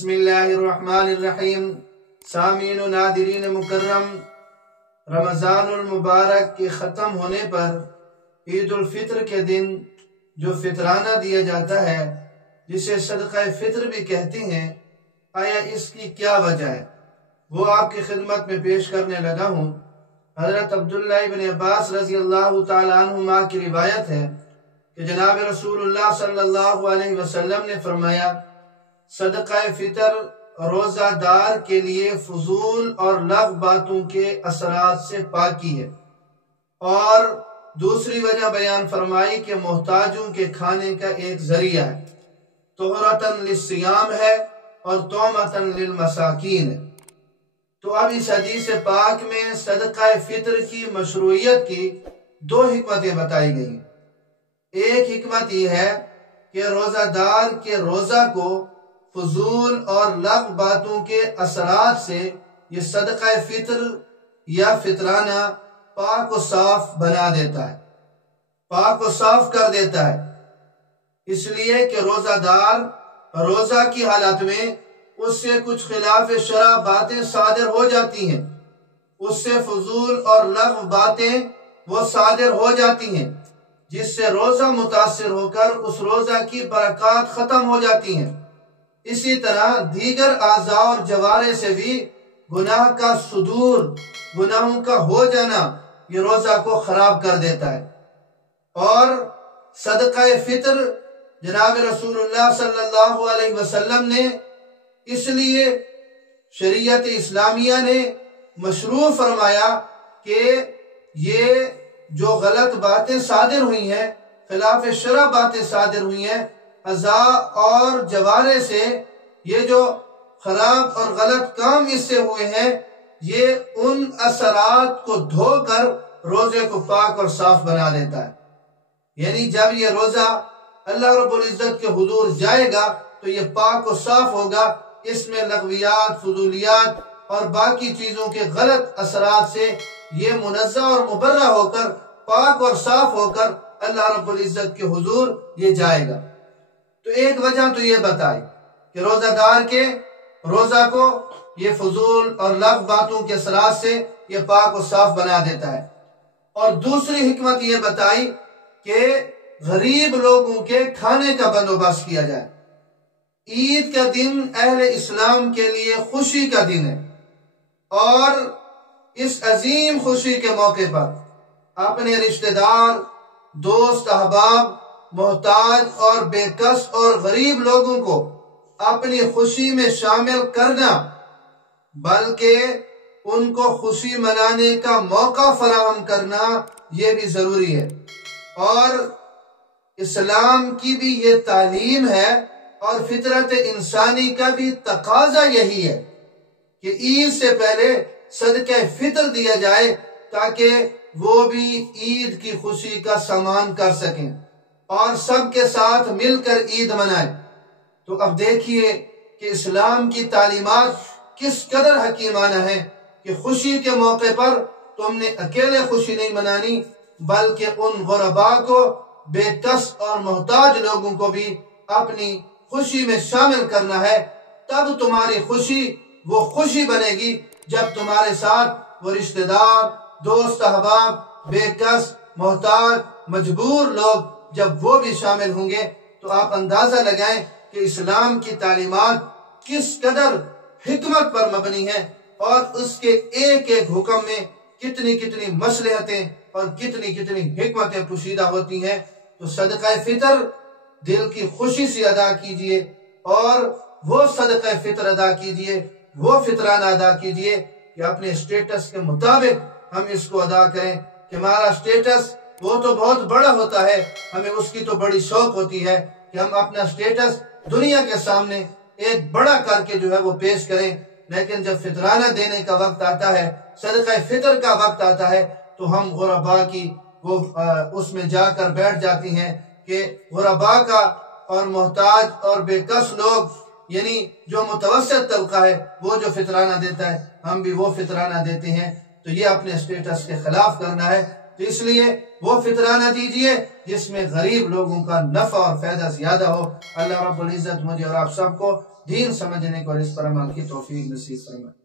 بسم اللہ الرحمن الرحیم۔ سامعین و ناظرین مکرم، رمضان المبارک کے ختم ہونے پر عید الفطر کے دن جو فطرانہ دیا جاتا ہے، جسے صدقہ فطر بھی کہتے ہیں، آیا اس کی کیا وجہ ہے؟ وہ آپ کی خدمت میں پیش کرنے لگا ہوں۔ حضرت عبداللہ ابن عباس رضی اللہ تعالیٰ عنہما کی روایت ہے کہ جناب رسول اللہ صلی اللہ علیہ وسلم نے فرمایا، صدقہ فطر روزہ دار کے لیے فضول اور لغو باتوں کے اثرات سے پاکی ہے، اور دوسری وجہ بیان فرمائی کہ محتاجوں کے کھانے کا ایک ذریعہ ہے، طہرتاً للصیام ہے اور طعمتاً للمساکین ہے۔ تو اب اس حدیث پاک میں صدقہ فطر کی مشروعیت کی دو حکمتیں بتائی گئی ہیں۔ ایک حکمت یہ ہے کہ روزہ دار کے روزہ کو فضول اور لغو باتوں کے اثرات سے یہ صدقہ فطر یا فطرانہ پاک و صاف بنا دیتا ہے، پاک و صاف کر دیتا ہے، اس لیے کہ روزہ دار روزہ کی حالت میں اس سے کچھ خلاف شرع باتیں صادر ہو جاتی ہیں، اس سے فضول اور لغو باتیں وہ صادر ہو جاتی ہیں، جس سے روزہ متاثر ہو کر اس روزہ کی برکات ختم ہو جاتی ہیں۔ اسی طرح دیگر اعضاء اور جوارح سے بھی گناہ کا صدور، گناہوں کا ہو جانا، یہ روزہ کو خراب کر دیتا ہے۔ اور صدقہ فطر جناب رسول اللہ صلی اللہ علیہ وسلم نے اس لیے شریعت اسلامیہ نے مشروع فرمایا کہ یہ جو غلط باتیں صادر ہوئی ہیں، خلاف شرع باتیں صادر ہوئی ہیں، اعضاء اور جوارح سے یہ جو خراب اور غلط کام اس سے ہوئے ہیں، یہ ان اثرات کو دھو کر روزے کو پاک اور صاف بنا دیتا ہے۔ یعنی جب یہ روزہ اللہ رب العزت کے حضور جائے گا تو یہ پاک و صاف ہوگا، اس میں لغویات، فضولیات اور باقی چیزوں کے غلط اثرات سے یہ منزہ اور مبرہ ہو کر، پاک اور صاف ہو کر اللہ رب العزت کے حضور یہ جائے گا۔ تو ایک وجہ تو یہ بتائی کہ روزہ دار کے روزہ کو یہ فضول اور لغو باتوں کے اثرات سے یہ پاک و صاف بنا دیتا ہے، اور دوسری حکمت یہ بتائی کہ غریب لوگوں کے کھانے کا بندوبست کیا جائے۔ عید کا دن اہل اسلام کے لیے خوشی کا دن ہے، اور اس عظیم خوشی کے موقع پر اپنے رشتہ دار، دوست، احباب، محتاج اور بے کس اور غریب لوگوں کو اپنی خوشی میں شامل کرنا، بلکہ ان کو خوشی منانے کا موقع فراہم کرنا، یہ بھی ضروری ہے۔ اور اسلام کی بھی یہ تعلیم ہے اور فطرت انسانی کا بھی تقاضا یہی ہے کہ عید سے پہلے صدقہ فطر دیا جائے تاکہ وہ بھی عید کی خوشی کا سامان کر سکیں اور سب کے ساتھ مل کر عید منائیں۔ تو اب دیکھیے کہ اسلام کی تعلیمات کس قدر حکیمانہ ہیں کہ خوشی کے موقع پر تم نے اکیلے خوشی نہیں منانی، بلکہ ان غرباء کو، بے کس اور محتاج لوگوں کو بھی اپنی خوشی میں شامل کرنا ہے۔ تب تمہاری خوشی وہ خوشی بنے گی جب تمہارے ساتھ وہ رشتہ دار، دوست، احباب، بے کس، محتاج، مجبور لوگ جب وہ بھی شامل ہوں گے، تو آپ اندازہ لگائیں کہ اسلام کی تعلیمات کس قدر حکمت پر مبنی ہیں، اور اس کے ایک ایک حکم میں کتنی کتنی مصلحتیں اور کتنی کتنی حکمتیں پوشیدہ ہوتی ہیں۔ تو صدقہ فطر دل کی خوشی سے ادا کیجئے، اور وہ صدقہ فطر ادا کیجئے، وہ فطرانہ ادا کیجئے کہ اپنے سٹیٹس کے مطابق ہم اس کو ادا کریں کہ ہمارا سٹیٹس وہ تو بہت بڑا ہوتا ہے، ہمیں اس کی تو بڑی شوق ہوتی ہے کہ ہم اپنا سٹیٹس دنیا کے سامنے ایک بڑا کر کے جو ہے وہ پیش کریں، لیکن جب فطرانہ دینے کا وقت آتا ہے، صدقہ فطر کا وقت آتا ہے، تو ہم غرباء کی وہ اس میں جا کر بیٹھ جاتی ہیں کہ غرباء کا اور محتاج اور بے کس لوگ، یعنی جو متوسط طبقہ ہے، وہ جو فطرانہ دیتا ہے، ہم بھی وہ فطرانہ دیتے ہیں۔ تو یہ اپنے سٹیٹس کے خلاف کرنا ہے، تو اس لیے وہ فطرانہ دیجئے جس میں غریب لوگوں کا نفع اور فائدہ زیادہ ہو۔ اللہ رب العزت مجھے اور آپ سب کو دین سمجھنے کو اور اس پر عمل کی توفیق نصیب فرمائے۔